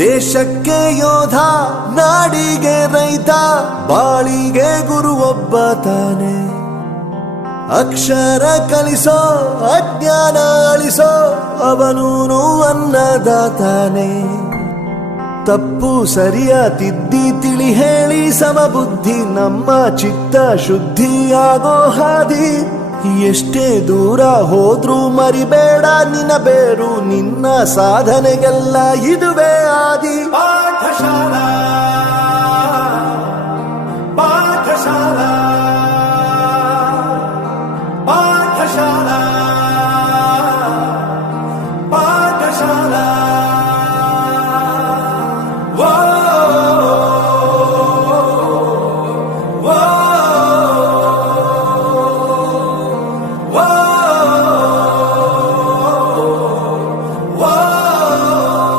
ದೇಶಕ್ಕೆ ಯೋಧ, ನಾಡಿಗೆ ರೈತ, ಬಾಳಿಗೆ ಗುರು ಒಬ್ಬ ತಾನೆ. ಅಕ್ಷರ ಕಲಿಸೋ, ಅಜ್ಞಾನ ಅಳಿಸೋ, ಅವನೂನು ಅನ್ನದಾತಾನೆ. ತಪ್ಪು ಸರಿಯ ತಿದ್ದಿ ತಿಳಿ ಹೇಳಿ ಸಮಬುದ್ಧಿ ನಮ್ಮ ಚಿತ್ತ ಶುದ್ಧಿಯಾಗೋ ಹಾದಿ. ಎಷ್ಟೇ ದೂರ ಹೋದ್ರೂ ಮರಿಬೇಡ ನಿನ್ನ ಬೇರು, ನಿನ್ನ ಸಾಧನೆಗೆಲ್ಲ ಇದುವೇ ಆದಿ. ಪಾಠಶಾಲಾ